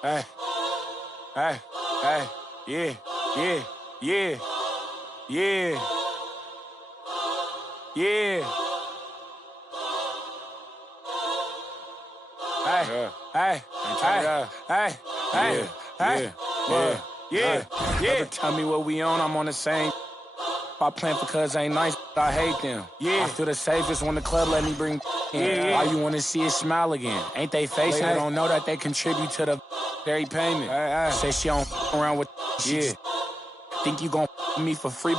Hey, hey, hey, yeah, yeah, yeah, yeah, yeah. Hey, hey, hey, hey, hey, yeah. Tell me what we on, I'm on the same. If I plan for cuz ain't nice, I hate them. Yeah. I feel the safest when the club let me bring in. Why you wanna see it smile again? Ain't they facing? They don't know that they contribute to the very payment. Say she don't around with she just think you gon' me for free.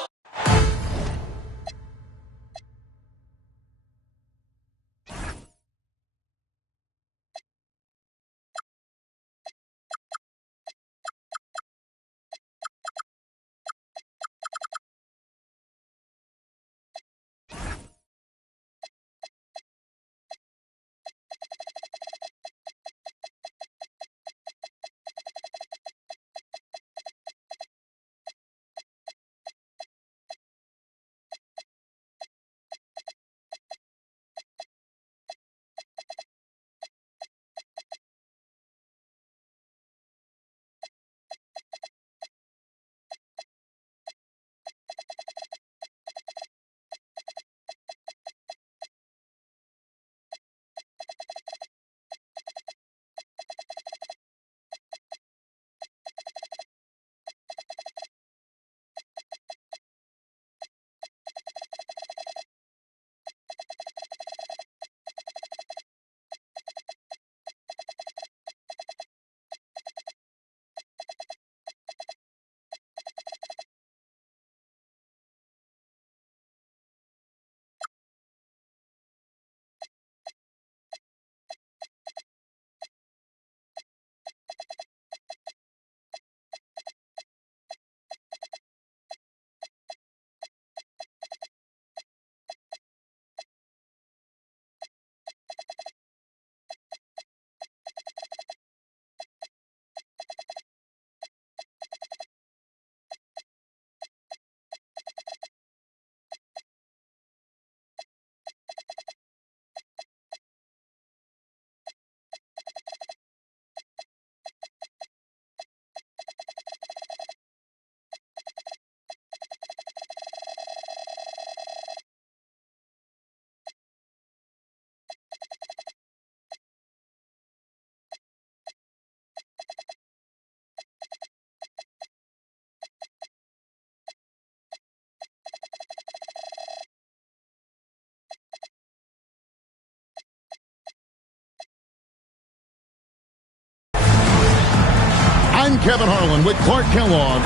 I'm Kevin Harlan with Clark Kellogg.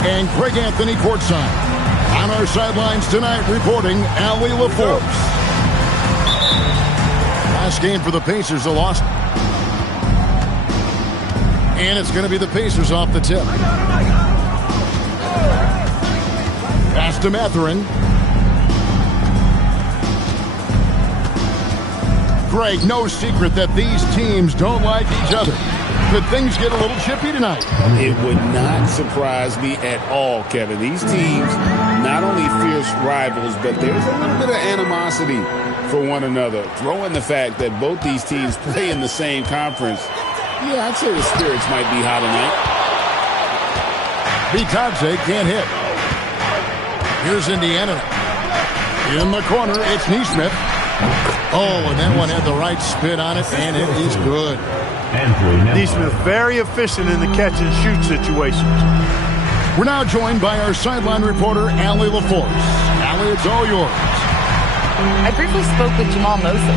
And Craig Anthony courtside. On our sidelines tonight, reporting Allie LaForce. Last game for the Pacers, a loss. And it's going to be the Pacers off the tip. Pass to Mathurin. Greg, no secret that these teams don't like each other. Could things get a little chippy tonight? It would not surprise me at all, Kevin. These teams, not only fierce rivals, but there's a little bit of animosity for one another. Throw in the fact that both these teams play in the same conference. Yeah, I'd say the spirits might be high tonight. Vitadze can't hit. Here's Indiana. In the corner, it's Neesmith. Oh, and that one had the right spin on it, and it is good. Neesmith very efficient in the catch-and-shoot situations. We're now joined by our sideline reporter, Allie LaForce. Allie, it's all yours. I briefly spoke with Jamal Mosley.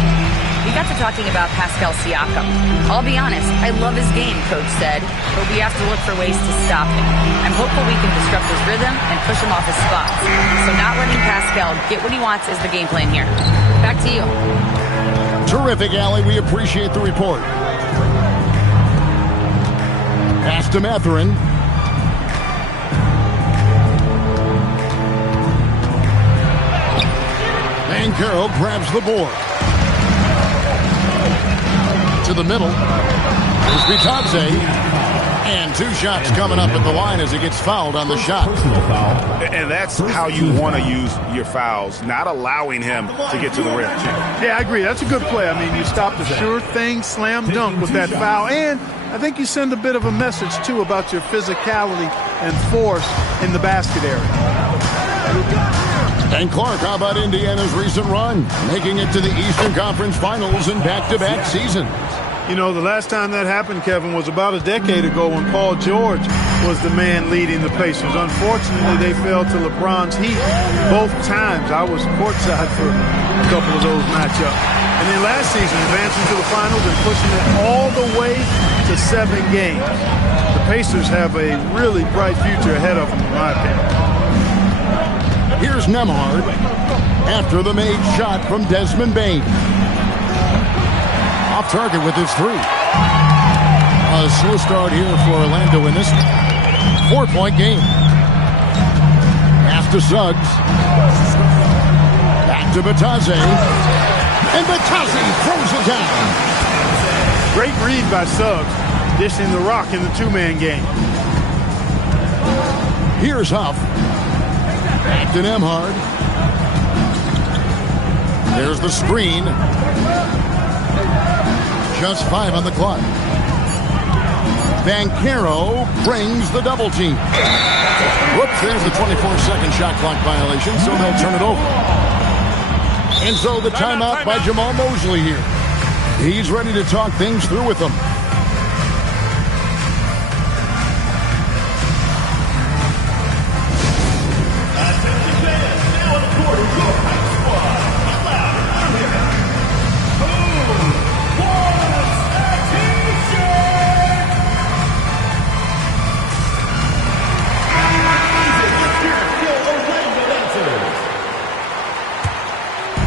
We got to talking about Pascal Siakam. I'll be honest, I love his game, Coach said, but we have to look for ways to stop him. I'm hopeful we can disrupt his rhythm and push him off his spots. So not letting Pascal get what he wants is the game plan here. Back to you. Terrific, Allie. We appreciate the report. Pass to Mathurin. Banchero grabs the board. To the middle. There's Vitadze. And 2 shots coming up at the line as he gets fouled on the shot. And that's how you want to use your fouls, not allowing him to get to the rim. Yeah, I agree. That's a good play. I mean, you stop the sure thing, slam dunk with that foul. And I think you send a bit of a message, too, about your physicality and force in the basket area. And Clark, how about Indiana's recent run? Making it to the Eastern Conference Finals in back-to-back seasons. You know, the last time that happened, Kevin, was about a decade ago when Paul George was the man leading the Pacers. Unfortunately, they fell to LeBron's heat both times. I was courtside for a couple of those matchups. And then last season, advancing to the finals and pushing it all the way to 7 games. The Pacers have a really bright future ahead of them, in my opinion. Here's Nembhard after the made shot from Desmond Bane. Off target with his 3. A slow start here for Orlando in this 4-point game. Pass to Suggs. Back to Vitadze. And Vitadze throws it down. Great read by Suggs, dishing the rock in the 2-man game. Here's Huff. Back to Nembhard. There's the screen. Just 5 on the clock. Banchero brings the double team. Whoops, there's the 24-second shot clock violation, so they'll turn it over. And so the timeout by Jamal Mosley here. He's ready to talk things through with them.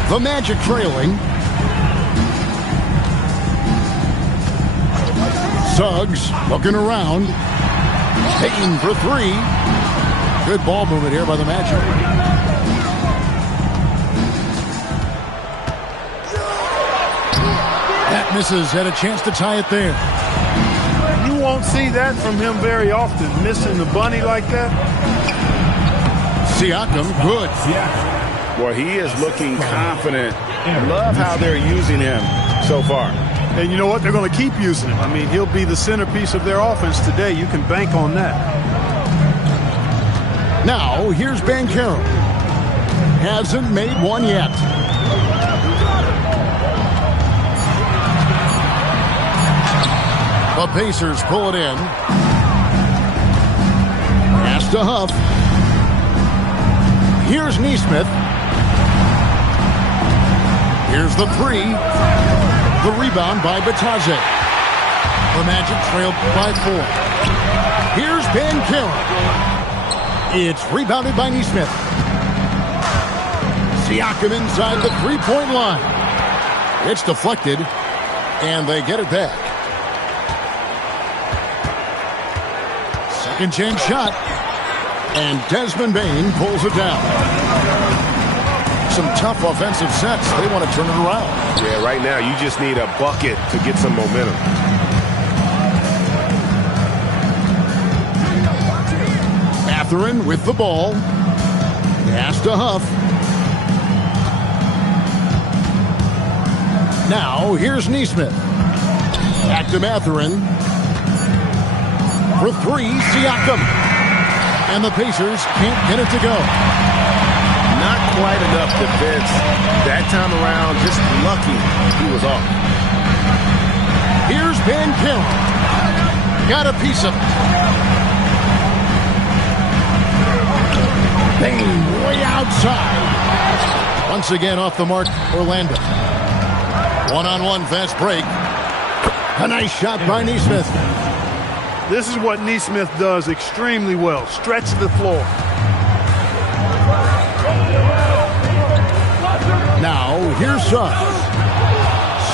The Magic trailing. Suggs looking around. Taking for 3. Good ball movement here by the Magic. That misses. Had a chance to tie it there. You won't see that from him very often, missing the bunny like that. Siakam, good. Boy, he is looking confident. Love how they're using him so far. And you know what? They're going to keep using him. I mean, he'll be the centerpiece of their offense today. You can bank on that. Now, here's Banchero. Hasn't made one yet. The Pacers pull it in. Pass to Huff. Here's Neesmith. Here's the 3. The rebound by Vitadze. The Magic trailed by 4. Here's Banchero. It's rebounded by Neesmith. Siakam inside the 3-point line. It's deflected, and they get it back. Second chance shot, and Desmond Bane pulls it down. Some tough offensive sets. They want to turn it around. Yeah, right now you just need a bucket to get some momentum. Mathurin with the ball. Pass to Huff. Now here's Neesmith. Back to Mathurin. For three, Siakam. And the Pacers can't get it to go. Not quite enough defense that time around. Just lucky he was off. Here's Van Gillen. Got a piece of it. Bang, way outside. Once again off the mark, Orlando. One-on-one fast break. A nice shot by Nesmith. This is what Nesmith does extremely well. Stretch the floor. Now, here's Suggs.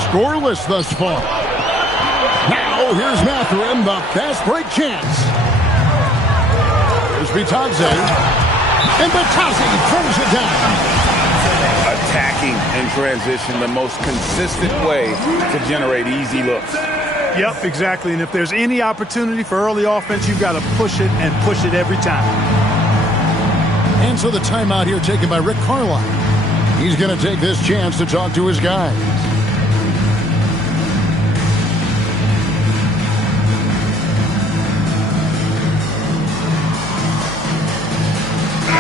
Scoreless thus far. Now, here's Mathurin, the fast break chance. Here's Bitadze. And Bitadze throws it down. Attacking in transition, the most consistent way to generate easy looks. Yep, exactly. And if there's any opportunity for early offense, you've got to push it and push it every time. And so the timeout here taken by Rick Carlisle. He's going to take this chance to talk to his guys.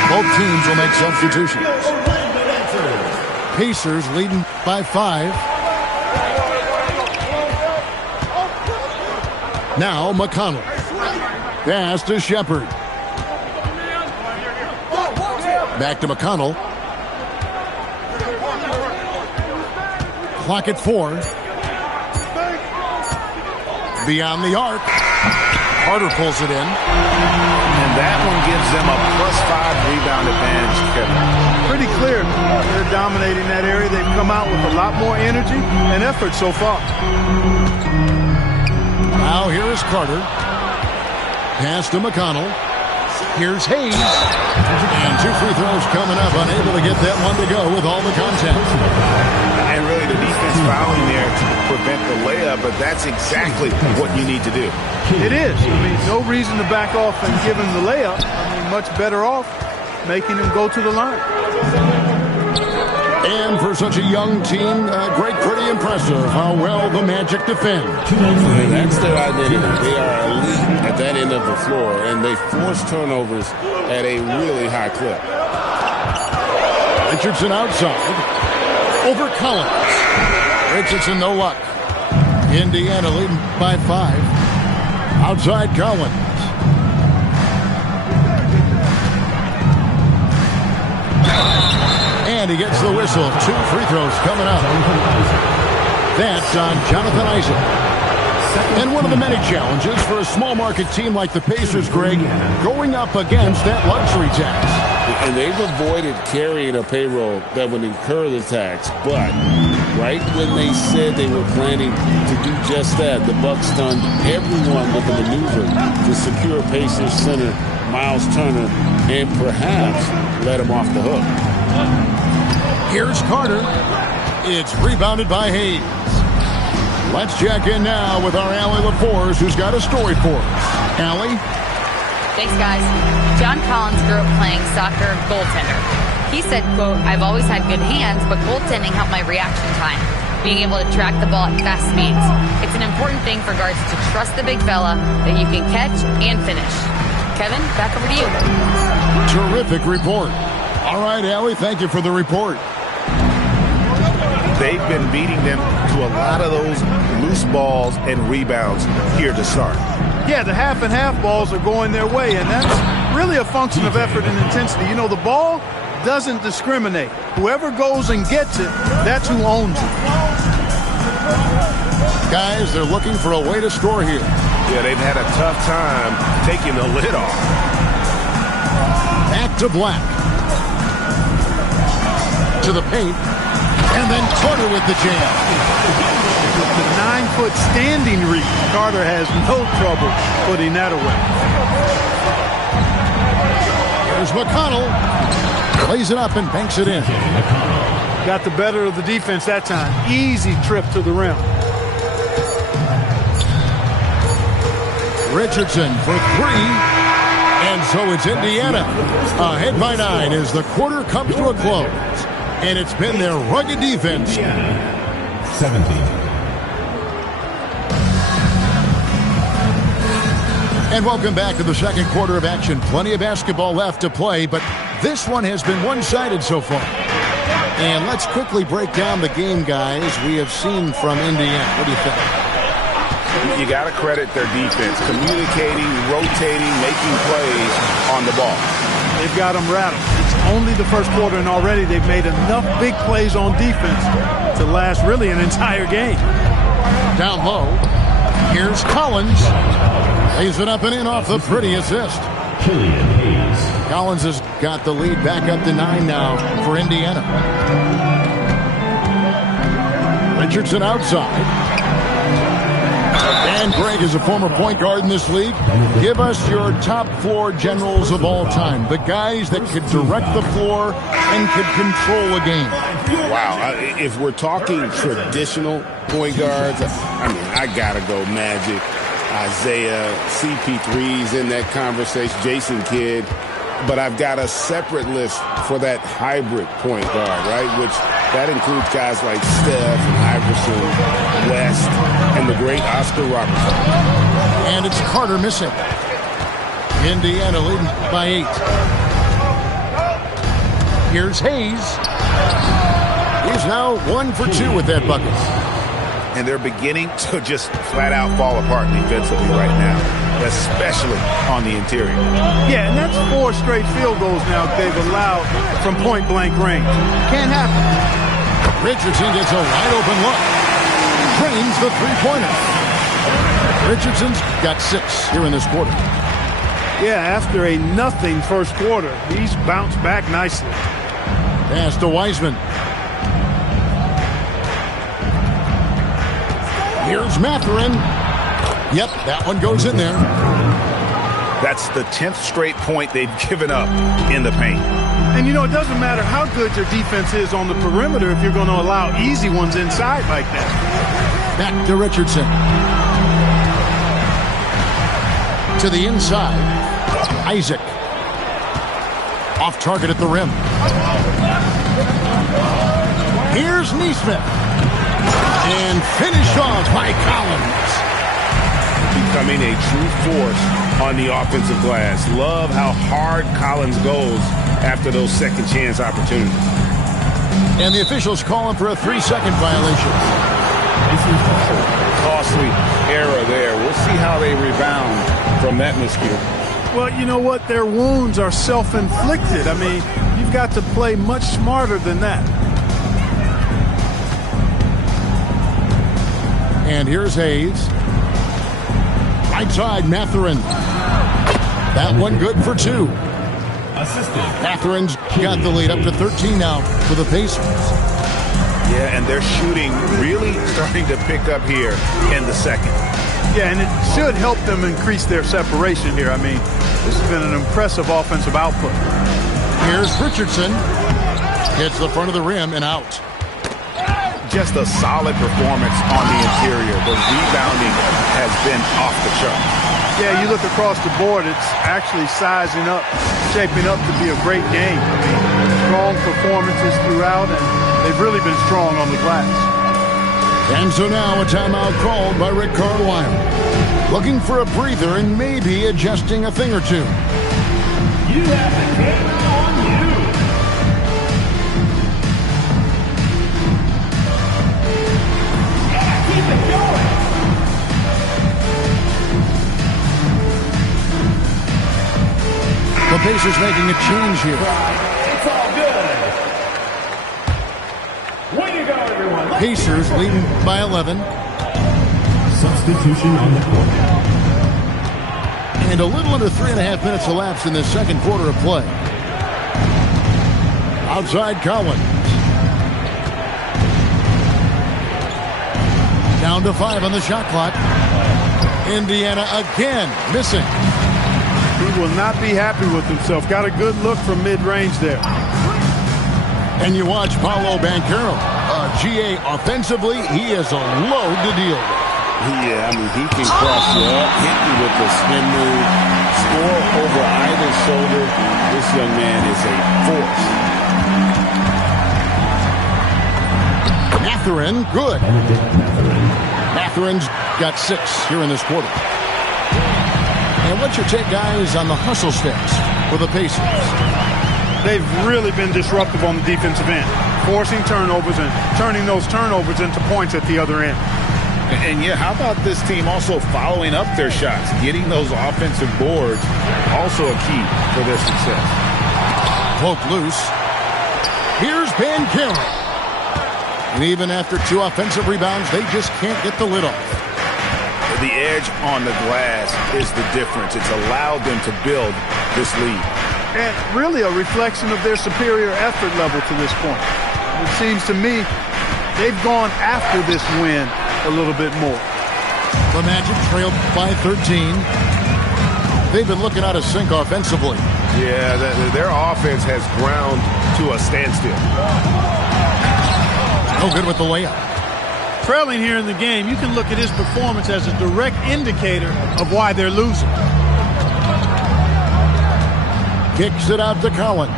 Both teams will make substitutions. Pacers leading by 5. Now McConnell. Pass to Shepard. Back to McConnell. Clock at 4. Beyond the arc. Carter pulls it in. And that one gives them a +5 rebound advantage, Kevin. Pretty clear. They're dominating that area. They've come out with a lot more energy and effort so far. Now here is Carter. Pass to McConnell. Here's Hayes. And 2 free throws coming up. Unable to get that one to go with all the contact. And really the defense fouling there to prevent the layup, but that's exactly what you need to do. It is. I mean, no reason to back off and give him the layup. I mean, much better off making him go to the line. And for such a young team, pretty impressive how well the Magic defend. And that's their identity. They are elite at that end of the floor, and they force turnovers at a really high clip. Richardson outside. Over Collins. Richardson, no luck. Indiana leading by 5. Outside Collins. And he gets the whistle. 2 free throws coming up. That's on Jonathan Isaac. And one of the many challenges for a small market team like the Pacers, Greg, going up against that luxury tax. And they've avoided carrying a payroll that would incur the tax. But right when they said they were planning to do just that, the Bucks stunned everyone with a maneuver to secure Pacers center Miles Turner and perhaps let him off the hook. Here's Carter. It's rebounded by Hayes. Let's check in now with our Allie LaForce, who's got a story for us. Allie? Thanks, guys. John Collins grew up playing soccer goaltender. He said, quote, "I've always had good hands, but goaltending helped my reaction time, being able to track the ball at fast speeds. It's an important thing for guards to trust the big fella that you can catch and finish." Kevin, back over to you. Terrific report. All right, Allie, thank you for the report. They've been beating them to a lot of those loose balls and rebounds here to start. Yeah, the half and half balls are going their way, and that's really a function of effort and intensity. You know, the ball doesn't discriminate. Whoever goes and gets it, that's who owns it. Guys, they're looking for a way to score here. Yeah, they've had a tough time taking the lid off. Back to Black. To the paint. And then Carter with the jam. The 9-foot standing reach. Carter has no trouble putting that away. Here's McConnell. Plays it up and banks it in. Got the better of the defense that time. Easy trip to the rim. Richardson for 3. And so it's Indiana. Ahead by 9 as the quarter comes to a close. And it's been their rugged defense. 70. And welcome back to the second quarter of action. Plenty of basketball left to play, but this one has been one-sided so far. And let's quickly break down the game, guys, we have seen from Indiana. What do you think? You got to credit their defense, communicating, rotating, making plays on the ball. They've got them rattled. It's only the first quarter, and already they've made enough big plays on defense to last really an entire game. Down low, here's Collins. Lays it up and in off the pretty assist. Collins has got the lead back up to 9 now for Indiana. Richardson outside. And Greg is a former point guard in this league. Give us your top floor generals of all time. The guys that could direct the floor and could control a game. Wow. If we're talking traditional point guards, I got to go Magic, Isaiah, CP3's in that conversation, Jason Kidd. But I've got a separate list for that hybrid point guard, right? Which that includes guys like Steph and Iverson, West, and the great Oscar Robertson. And it's Carter missing. Indiana leading by 8. Here's Hayes. He's now 1 for 2 with that bucket. And they're beginning to just flat out fall apart defensively right now, especially on the interior. Yeah, and that's 4 straight field goals now they've allowed from point-blank range. Can't happen. Richardson gets a wide-open look. Drains the three-pointer. Richardson's got 6 here in this quarter. Yeah, after a nothing first quarter, he's bounced back nicely. Pass to Wiseman. Here's Mathurin. Yep, that one goes in there. That's the 10th straight point they've given up in the paint. And, you know, it doesn't matter how good your defense is on the perimeter if you're going to allow easy ones inside like that. Back to Richardson. To the inside. Isaac. Off target at the rim. Here's Neesmith. And finished off by Collins. Becoming a true force on the offensive glass. Love how hard Collins goes after those second chance opportunities. And the officials calling for a 3-second violation. Costly error there. We'll see how they rebound from that miscue. Well, you know what? Their wounds are self-inflicted. I mean, you've got to play much smarter than that. And here's Hayes. Right side, Mathurin. That one good for 2. Matherin's got the lead up to 13 now for the Pacers. Yeah, and their shooting really starting to pick up here in the second. Yeah, and it should help them increase their separation here. I mean, this has been an impressive offensive output. Here's Richardson. Hits the front of the rim and out. Just a solid performance on the interior. The rebounding has been off the chart. Yeah, you look across the board, it's actually sizing up, shaping up to be a great game. I mean, strong performances throughout, and they've really been strong on the glass. And so now a timeout called by Rick Carlisle. Looking for a breather and maybe adjusting a thing or two. You have the game on you. Yeah, keep it going. The Pacers making a change here. It's all good. Way to go, everyone. Pacers leading by 11. Substitution on the court. And a little under 3.5 minutes elapsed in this second quarter of play. Outside Collins. Down to 5 on the shot clock. Indiana again missing. He will not be happy with himself. Got a good look from mid-range there. And you watch Paolo Banchero. GA offensively, he is a load to deal with. Yeah, I mean, he can cross you up, hit you with the spin move, score over either shoulder. This young man is a force. Mathurin, good. Mathurin's got 6 here in this quarter. And what's your take, guys, on the hustle sticks for the Pacers? They've really been disruptive on the defensive end, forcing turnovers and turning those turnovers into points at the other end. And yeah, how about this team also following up their shots? Getting those offensive boards, also a key for their success. Poke loose. Here's Banchero. And even after 2 offensive rebounds, they just can't get the lid off. The edge on the glass is the difference. It's allowed them to build this lead. And really a reflection of their superior effort level to this point. It seems to me they've gone after this win a little bit more. The Magic trailed by 13. They've been looking out of sync offensively. Yeah, their offense has ground to a standstill. No good with the layup. Trailing here in the game, you can look at his performance as a direct indicator of why they're losing. Kicks it out to Collins.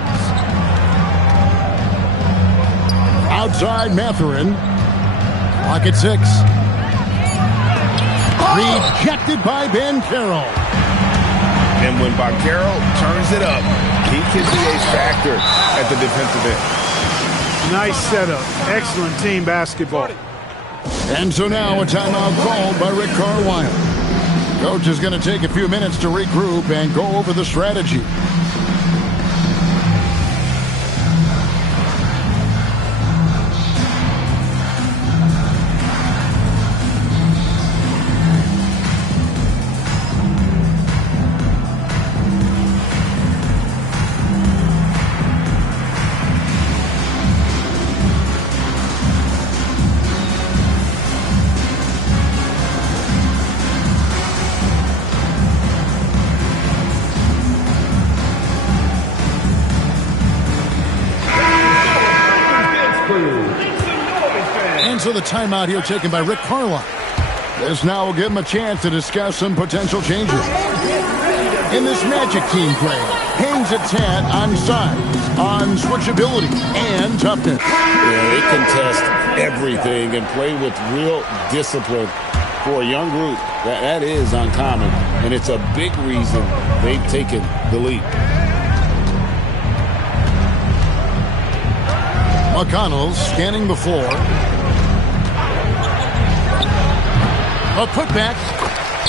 Outside Mathurin. Clock at 6. Rejected by Banchero. And when Banchero turns it up, he can be a factor at the defensive end. Nice setup. Excellent team basketball. And so now a timeout called by Rick Carlisle. Coach is going to take a few minutes to regroup and go over the strategy. So the timeout here taken by Rick Carlisle. This now will give him a chance to discuss some potential changes. In this Magic team play, hangs its hat on size, on switchability, and toughness. Yeah, they contest everything and play with real discipline. For a young group, that is uncommon, and it's a big reason they've taken the lead. McConnell scanning the floor. A putback.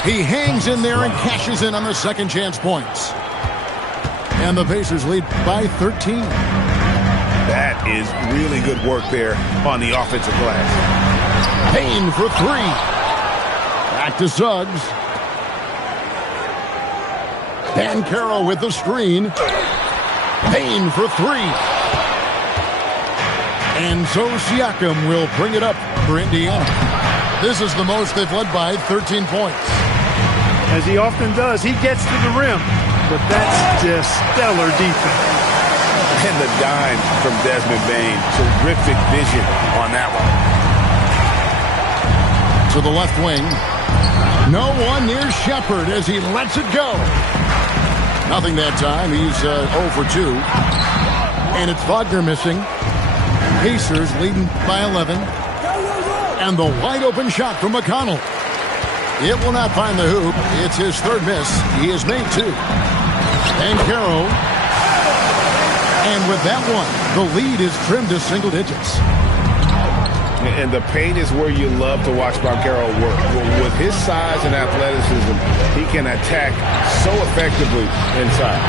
He hangs in there and cashes in on the second chance points. And the Pacers lead by 13. That is really good work there on the offensive glass. Payne for 3. Back to Suggs. Banchero with the screen. Payne for 3. And so Siakam will bring it up for Indiana. This is the most they've led by 13 points. As he often does, he gets to the rim, but that's just stellar defense. And the dime from Desmond Bane. Terrific vision on that one. To the left wing. No one near Shepard as he lets it go. Nothing that time. He's 0 for 2. And it's Wagner missing. Pacers leading by 11. And the wide-open shot from McConnell. It will not find the hoop. It's his third miss. He has made 2. Banchero. And with that one, the lead is trimmed to single digits. And the paint is where you love to watch Banchero work. With his size and athleticism, he can attack so effectively inside.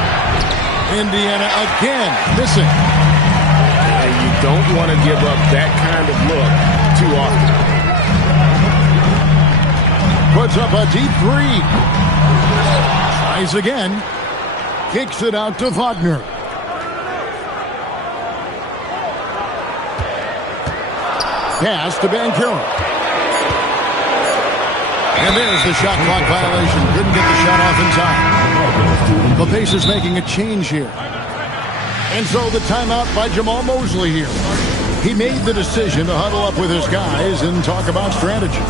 Indiana again missing. And you don't want to give up that kind of look too often. Puts up a deep 3. Tries again. Kicks it out to Wagner. Pass to Banchero. And there's the shot clock violation. Couldn't get the shot off in time. The Pacers making a change here. And so the timeout by Jamal Mosley here. He made the decision to huddle up with his guys and talk about strategy.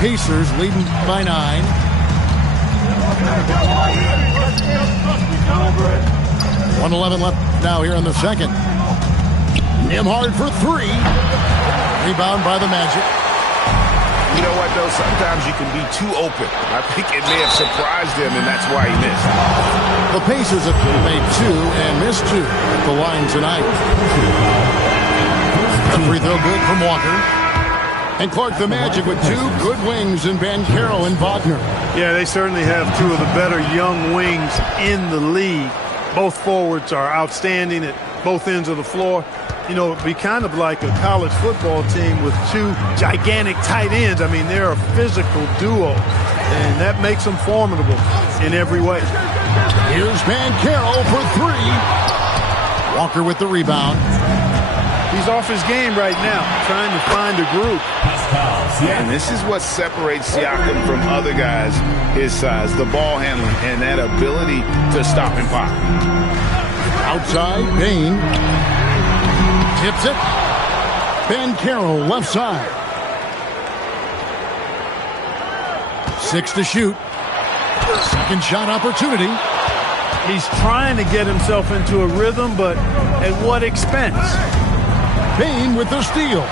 Pacers leading by 9. 1:11 left now here in the second. Nembhard for three. Rebound by the Magic. You know what, though? Sometimes you can be too open. I think it may have surprised him, and that's why he missed. The Pacers have made two and missed two at the line tonight. A free throw good from Walker. And Clark, the Magic with two good wings in Banchero and Wagner. Yeah, they certainly have two of the better young wings in the league. Both forwards are outstanding at both ends of the floor. You know, it'd be kind of like a college football team with two gigantic tight ends. I mean, they're a physical duo, and that makes them formidable in every way. Here's Banchero for three. Walker with the rebound. He's off his game right now, trying to find a group. And this is what separates Siakam from other guys his size, the ball handling and that ability to stop and pop. Outside, Payne. Tips it. Banchero left side. 6 to shoot. Second shot opportunity. He's trying to get himself into a rhythm, but at what expense? Payne with the steal.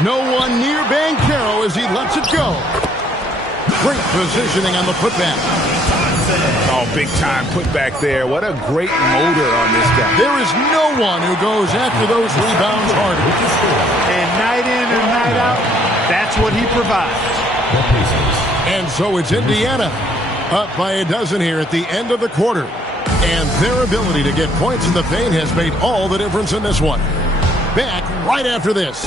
No one near Banchero as he lets it go. Great positioning on the putback. Oh, big time putback there. What a great motor on this guy. There is no one who goes after those rebounds harder. And night in and night out, that's what he provides. And so it's Indiana up by a dozen here at the end of the quarter. And their ability to get points in the paint has made all the difference in this one. Back right after this.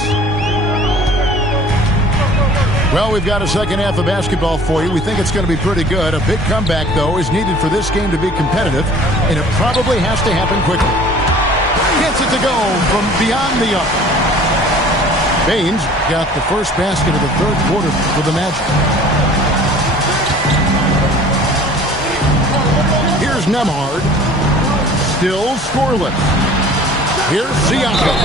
Well, we've got a second half of basketball for you. We think it's going to be pretty good. A big comeback, though, is needed for this game to be competitive, and it probably has to happen quickly. Gets it to go from beyond the arc. Baines got the first basket of the third quarter for the Magic. Here's Nembhard. Still scoreless. Here's Siakam.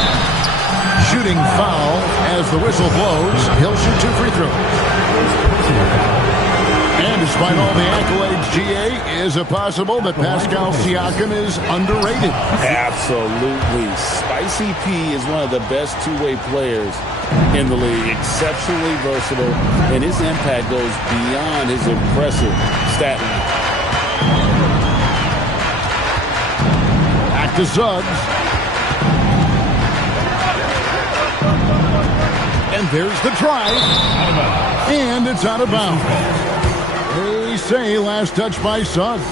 Shooting foul as the whistle blows. He'll shoot 2 free throws. And despite all the accolades, GA, is it possible that Pascal Siakam is underrated? Absolutely. Spicy P is one of the best two-way players in the league. Exceptionally versatile, and his impact goes beyond his impressive stat line. Back to Suggs. And there's the drive. And it's out of bounds. They say last touch by Suggs.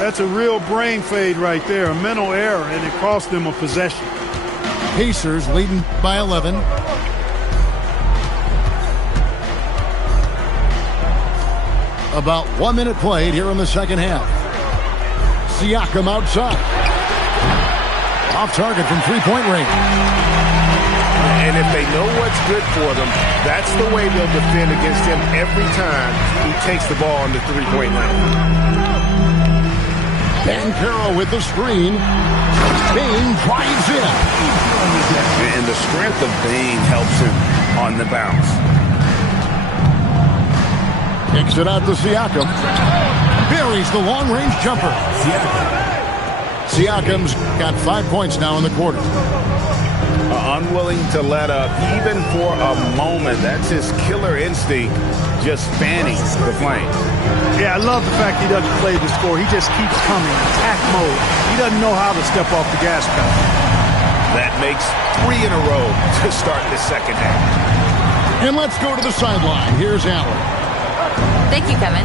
That's a real brain fade right there, a mental error, and it cost them a possession. Pacers leading by 11. About 1 minute played here in the second half. Siakam outside. Off target from three-point range. And if they know what's good for them, that's the way they'll defend against him every time he takes the ball on the three-point line. Banchero with the screen. Bain drives in. And the strength of Bain helps him on the bounce. Kicks it out to Siakam. Buries the long-range jumper. Siakam's got 5 points now in the quarter. Unwilling to let up even for a moment. That's his killer instinct, just fanning the flames. Yeah, I love the fact he doesn't play the score. He just keeps coming, attack mode. He doesn't know how to step off the gas pedal. That makes 3 in a row to start the second half. And let's go to the sideline. Here's Allen. Thank you, Kevin.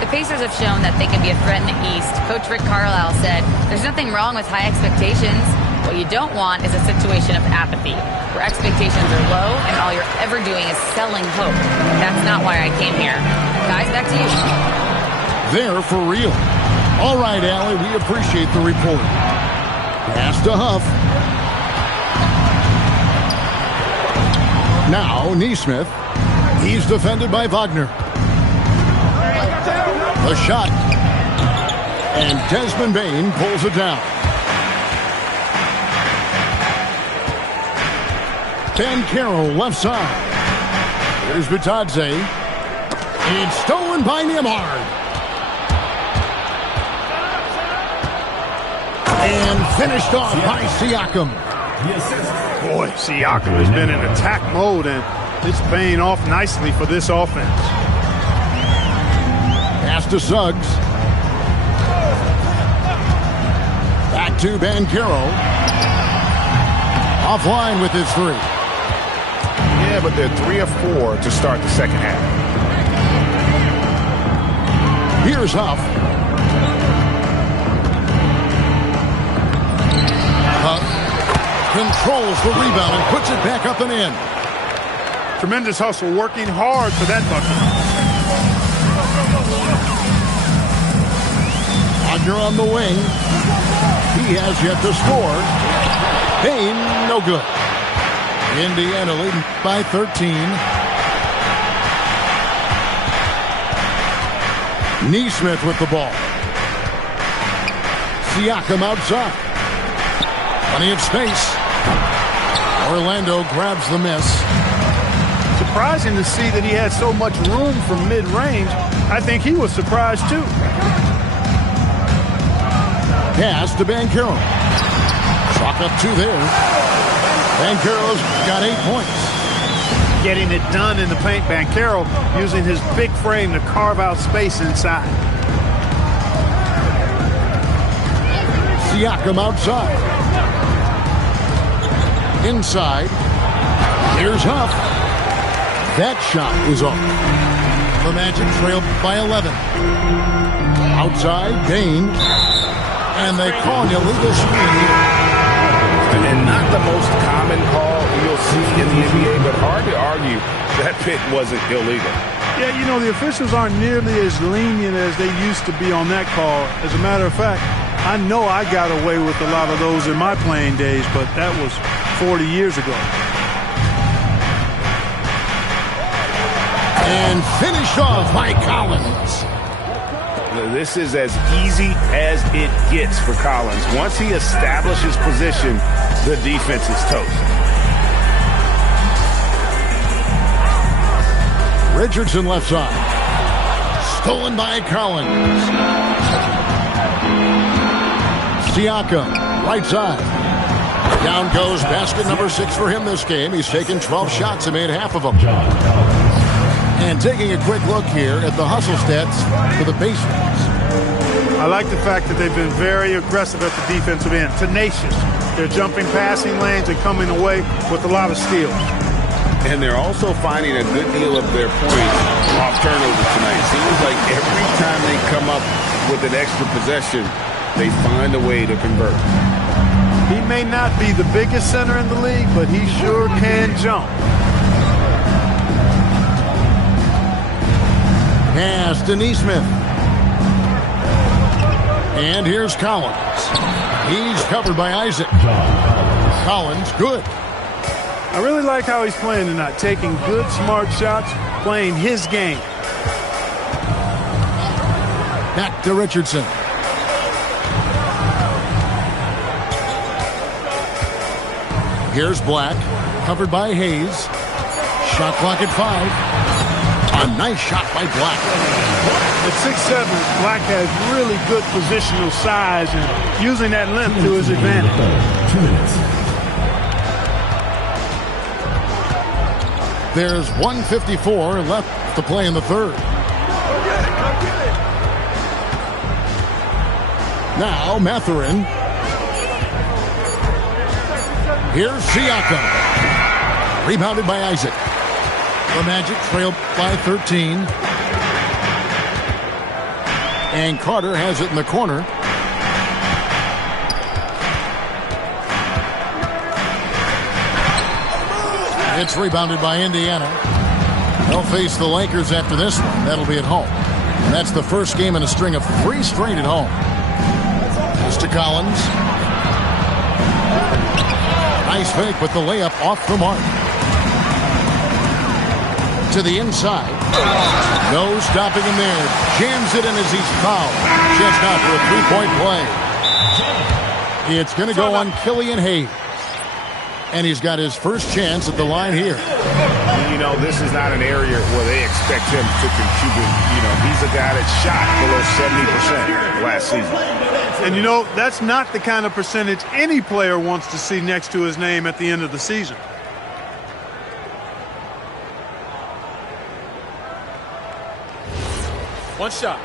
The Pacers have shown that they can be a threat in the East. Coach Rick Carlisle said, there's nothing wrong with high expectations. What you don't want is a situation of apathy, where expectations are low and all you're ever doing is selling hope. That's not why I came here. Guys, back to you. They're for real. All right, Allie, we appreciate the report. Pass to Huff. Now, Nesmith. He's defended by Wagner. The shot. And Desmond Bain pulls it down. Banchero left side. Here's Bitadze. It's stolen by Nembhard. And Finished off by Siakam. Boy, Siakam has been in attack mode, and it's paying off nicely for this offense. Pass to Suggs. Back to Banchero. Offline with his three. Yeah, but they're 3 of 4 to start the second half. Here's Huff. Huff controls the rebound and puts it back up and in. Tremendous hustle, working hard for that bucket. Wagner on the wing. He has yet to score. Payne, no good. Indiana leading by 13. Neesmith with the ball. Siakam outside. Plenty of space. Orlando grabs the miss. Surprising to see that he had so much room from mid-range. I think he was surprised too. Pass to Banchero. Chalk up 2 there. Banchero's got 8 points. Getting it done in the paint, Banchero using his big frame to carve out space inside. Siakam outside. Inside. Here's Huff. That shot is off. The Magic trail by 11. Outside, Dane. And they call an illegal screen here. And not the most common call you'll see in the NBA, but hard to argue that pick wasn't illegal. Yeah, you know, the officials aren't nearly as lenient as they used to be on that call. As a matter of fact, I know I got away with a lot of those in my playing days, but that was 40 years ago. And finished off by Collins. This is as easy as it gets for Collins. Once he establishes position, the defense is toast. Richardson left side. Stolen by Collins. Siakam, right side. Down goes basket number 6 for him this game. He's taken 12 shots and made half of them. And taking a quick look here at the hustle stats for the Pacers. I like the fact that they've been very aggressive at the defensive end. Tenacious. They're jumping passing lanes and coming away with a lot of steals. And they're also finding a good deal of their points off turnovers tonight. Seems like every time they come up with an extra possession, they find a way to convert. He may not be the biggest center in the league, but he sure can jump. Pass to Neesmith. And here's Collins. He's covered by Isaac. Collins, good. I really like how he's playing tonight, taking good, smart shots, playing his game. Back to Richardson. Here's Black, covered by Hayes. Shot clock at 5. A nice shot by Black. At 6'7", Black has really good positional size and using that length to his advantage. 2 minutes. There's 1:54 left to play in the third. Now Mathurin. Here's Siakam. Rebounded by Isaac. The Magic trail by 13. And Carter has it in the corner. It's rebounded by Indiana. They'll face the Lakers after this one. That'll be at home. And that's the first game in a string of 3 straight at home. Here's to Collins. Nice fake with the layup off the mark. To the inside. No stopping him there. Jams it in as he's fouled. Just out for a 3-point play. It's going to go on Killian Hayes. And he's got his first chance at the line here. you know, this is not an area where they expect him to contribute. You know, he's a guy that shot below 70% last season. And, you know, that's not the kind of percentage any player wants to see next to his name at the end of the season. One shot.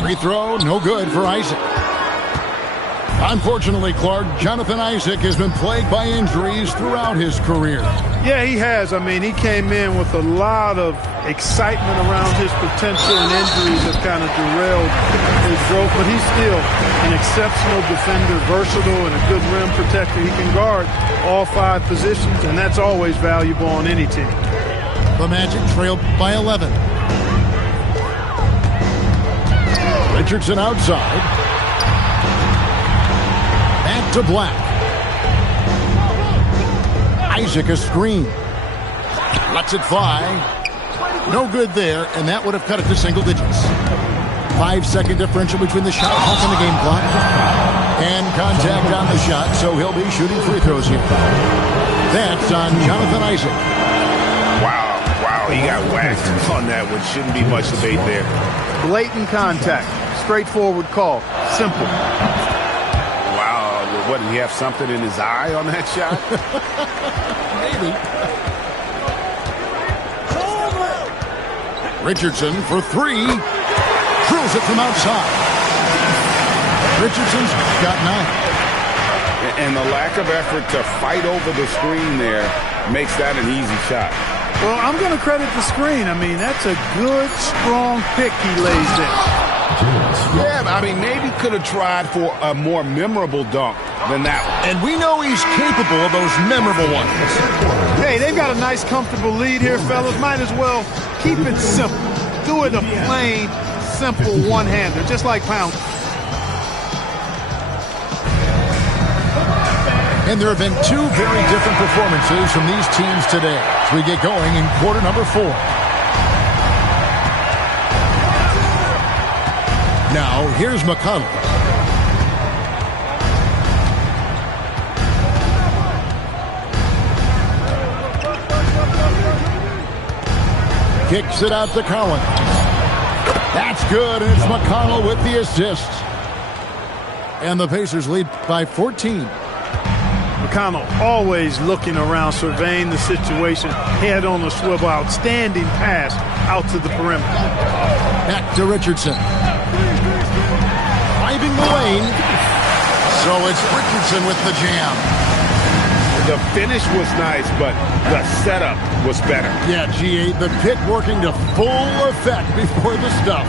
Free throw, no good for Isaac. Unfortunately, Clark, Jonathan Isaac has been plagued by injuries throughout his career. Yeah, he has. I mean, he came in with a lot of excitement around his potential, and injuries have kind of derailed his growth. But he's still an exceptional defender, versatile, and a good rim protector. He can guard all 5 positions, and that's always valuable on any team. The Magic trailed by 11. Richardson outside. Back to Black. Isaac a screen. Lets it fly. No good there, and that would have cut it to single digits. 5-second differential between the shot clock and the game clock. And contact on the shot, so he'll be shooting free throws here. That's on Jonathan Isaac. Wow, he got whacked on that one. Shouldn't be much debate there. Blatant contact. Straightforward call. Simple. Wow, what, did he have something in his eye on that shot? Maybe. Richardson for 3. Drills it from outside. Richardson's got 9. And the lack of effort to fight over the screen there makes that an easy shot. Well, I'm going to credit the screen. I mean, that's a good, strong pick he lays there. Yeah, I mean, maybe could have tried for a more memorable dunk than that one. And we know he's capable of those memorable ones. Hey, they've got a nice, comfortable lead here, fellas. Might as well keep it simple. Do it a plain, simple one-hander, just like Pound. And there have been 2 very different performances from these teams today as we get going in quarter number 4. Now, here's McConnell. Kicks it out to Collins. That's good, and it's McConnell with the assist. And the Pacers lead by 14. McConnell always looking around, surveying the situation. Head on the swivel. Outstanding pass out to the perimeter. Back to Richardson. Driving the lane. So it's Richardson with the jam. The finish was nice, but the setup was better. Yeah, G8, the pick working to full effect before the stuff.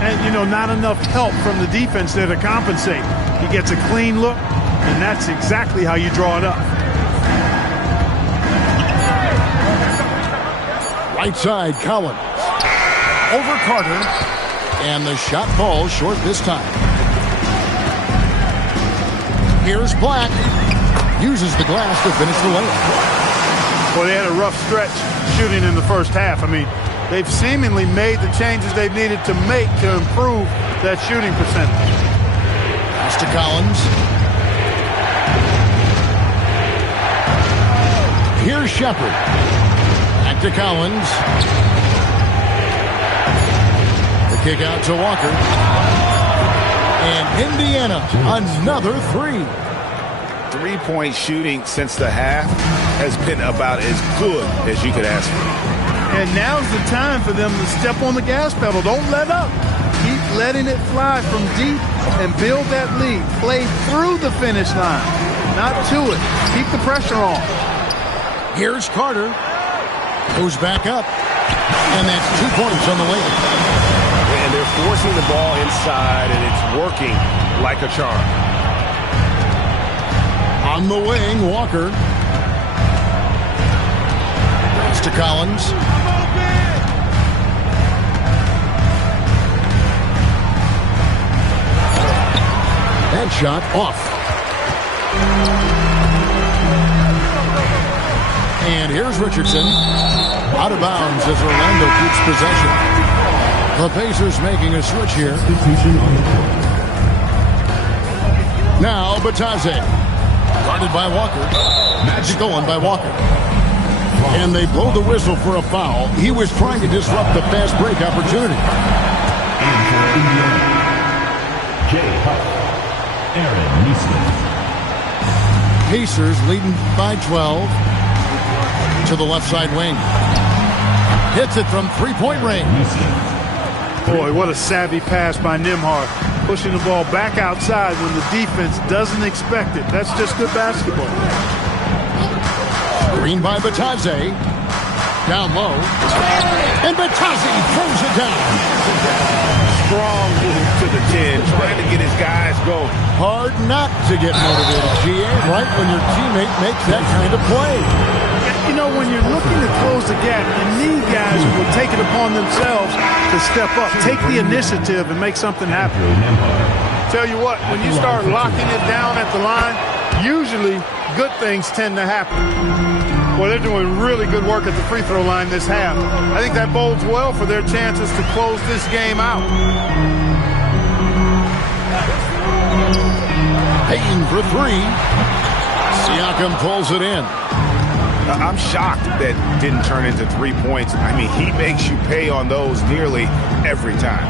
And, you know, not enough help from the defense there to compensate. He gets a clean look, and that's exactly how you draw it up. Right side, Collins. Over Carter. And the shot falls short this time. Here's Black. Uses the glass to finish the layup. Well, they had a rough stretch shooting in the first half. I mean, they've seemingly made the changes they've needed to make to improve that shooting percentage. Pass to Collins. Here's Shepard. Back to Collins. The kick out to Walker. And Indiana, another 3. 3-point shooting since the half has been about as good as you could ask for. And now's the time for them to step on the gas pedal. Don't let up. Keep letting it fly from deep and build that lead. Play through the finish line, not to it. Keep the pressure on. Here's Carter. Goes back up. And that's 2 points on the way. And they're forcing the ball inside, and it's working like a charm. On the wing, Walker. Pass to Collins. That shot off. And here's Richardson. Out of bounds as Orlando keeps possession. The Pacers making a switch here. Now Batadze. Guarded by Walker. Stolen by Walker. And they blow the whistle for a foul. He was trying to disrupt the fast break opportunity. And for Indiana, Jay Huff, Aaron Neesmith. Pacers leading by 12 to the left side wing. Hits it from three-point range. Boy, what a savvy pass by Nembhard. Pushing the ball back outside when the defense doesn't expect it. That's just good basketball. Green by Batadze. Down low. And Batadze throws it down. Strong move to the 10, trying to get his guys going. Hard not to get motivated, GA, right when your teammate makes that kind of play. You know, when you're looking to close the gap, you need guys who will take it upon themselves to step up, take the initiative, and make something happen. Tell you what, when you start locking it down at the line, usually good things tend to happen. Well, they're doing really good work at the free throw line this half. I think that bodes well for their chances to close this game out. Payton for three. Siakam pulls it in. I'm shocked that didn't turn into 3 points. I mean, he makes you pay on those nearly every time.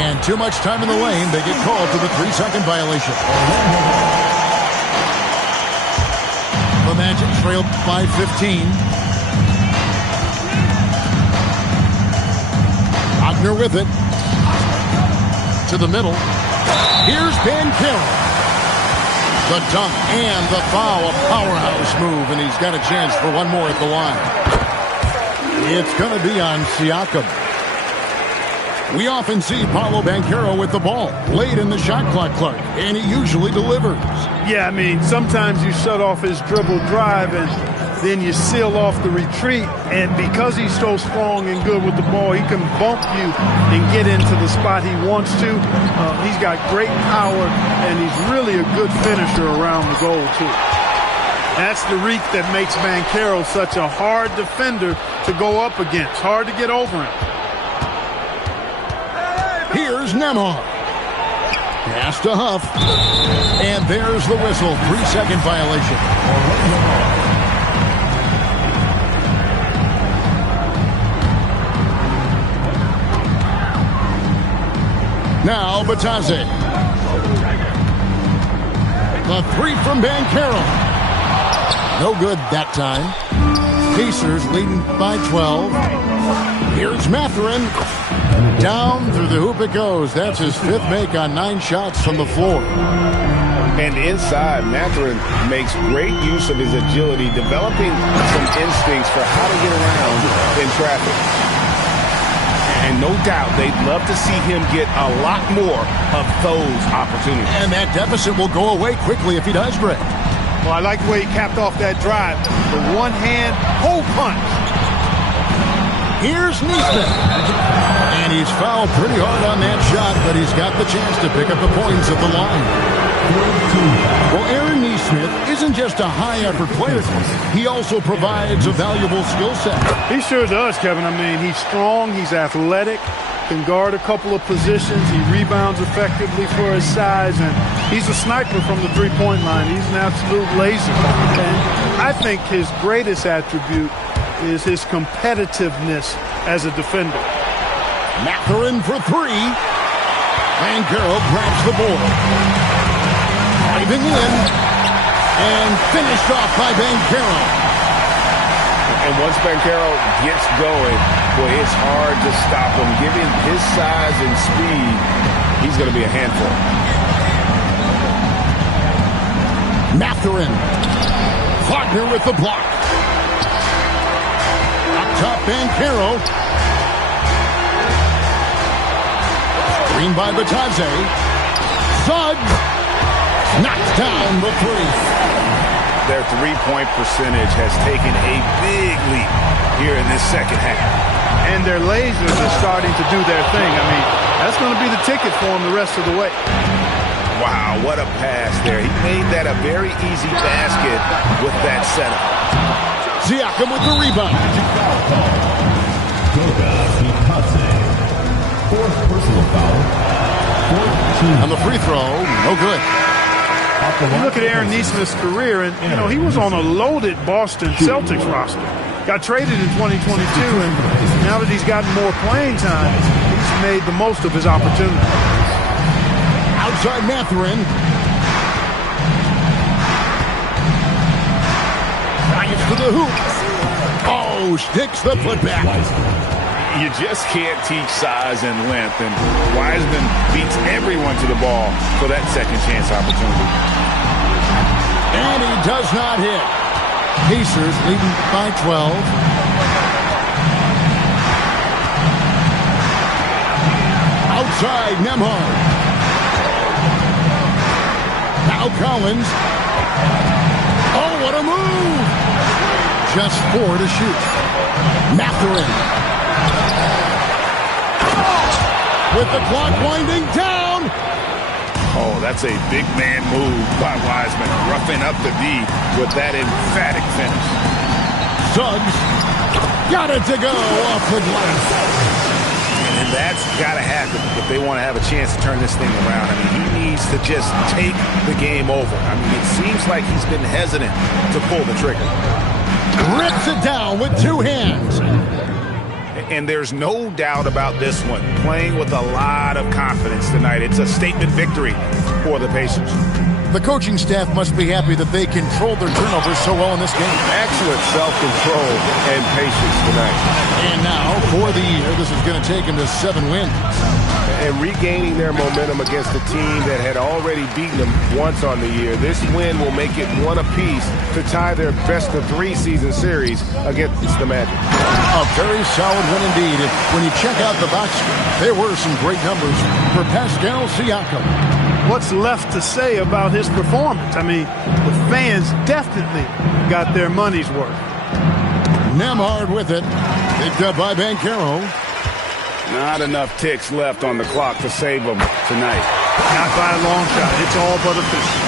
And too much time in the lane. They get called for the 3-second violation. The Magic trailed by 15. Wagner with it. To the middle. Here's Banchero. The dunk and the foul, a powerhouse move, and he's got a chance for one more at the line. It's going to be on Siakam. We often see Paolo Banchero with the ball late in the shot clock, Clark, and he usually delivers. Yeah, I mean, sometimes you shut off his dribble drive and then you seal off the retreat, and because he's so strong and good with the ball, he can bump you and get into the spot he wants to. He's got great power, and he's really a good finisher around the goal, too. That's the reach that makes Banchero such a hard defender to go up against. Hard to get over him. Here's Nembhard. Pass to Huff. And there's the whistle. 3-second violation. Now Batadze. The three from Banchero. No good that time. Pacers leading by 12. Here's Mathurin. Down through the hoop it goes. That's his fifth make on 9 shots from the floor. And inside, Mathurin makes great use of his agility, developing some instincts for how to get around in traffic. And no doubt, they'd love to see him get a lot more of those opportunities. And that deficit will go away quickly if he does, Greg. Well, I like the way he capped off that drive. The one-hand hole punch. Here's Neesmith. And he's fouled pretty hard on that shot, but he's got the chance to pick up the points at the line. Well, Aaron Neesmith isn't just a high-effort player. He also provides a valuable skill set. He sure does, Kevin. I mean, he's strong, he's athletic, can guard a couple of positions, he rebounds effectively for his size, and he's a sniper from the three-point line. He's an absolute laser. And I think his greatest attribute is his competitiveness as a defender. Mathurin for three. Banchero grabs the board. Driving in. And finished off by Banchero. And once Banchero gets going, boy, it's hard to stop him. Given his size and speed, he's going to be a handful. Mathurin. Wagner with the block. Up top, Banchero. Screen by Batadze. Suggs. Knocks down the three. Their three-point percentage has taken a big leap here in this second half. And their lasers are starting to do their thing. I mean, that's going to be the ticket for them the rest of the way. Wow, what a pass there. He made that a very easy basket with that setup. Siakam with the rebound. Fourth personal foul. On the free throw, no good. You look at Aaron Nesmith's career, and, you know, he was on a loaded Boston Celtics roster. Got traded in 2022, and now that he's gotten more playing time, he's made the most of his opportunity. Outside Mathurin. Drives to the hoop. Oh, sticks the putback. You just can't teach size and length, and Wiseman beats everyone to the ball for that second chance opportunity. And he does not hit. Pacers leading by 12. Outside Nembhard. Now Collins. Oh, what a move! Just 4 to shoot. Mathurin. With the clock winding down. Oh, that's a big man move by Wiseman, roughing up the D with that emphatic finish. Suggs got it to go off the glass. And that's got to happen if they want to have a chance to turn this thing around. I mean, he needs to just take the game over. I mean, it seems like he's been hesitant to pull the trigger. Rips it down with 2 hands. And there's no doubt about this one. Playing with a lot of confidence tonight. It's a statement victory for the Pacers. The coaching staff must be happy that they controlled their turnovers so well in this game. Excellent self-control and patience tonight. And now, for the year, this is going to take them to 7 wins. And regaining their momentum against a team that had already beaten them once on the year. This win will make it 1 apiece to tie their best-of-3 season series against the Magic. A very solid win indeed. And when you check out the box score, there were some great numbers for Pascal Siakam. What's left to say about his performance? I mean, the fans definitely got their money's worth. Nembhard with it. Picked up by Banchero. Not enough ticks left on the clock to save them tonight. Not by a long shot. It's all but official.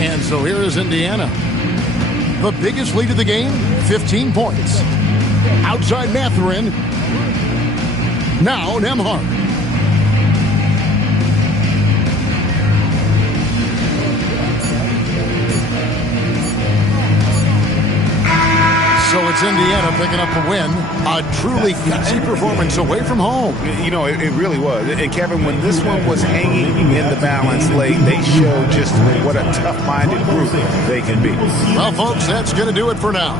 And so here is Indiana. The biggest lead of the game, 15 points. Outside Mathurin. Now Nembhard. So it's Indiana picking up the win. A truly gutsy performance away from home. You know, it really was. And, Kevin, when this one was hanging in the balance late, they showed just what a tough-minded group they can be. Well, folks, that's going to do it for now.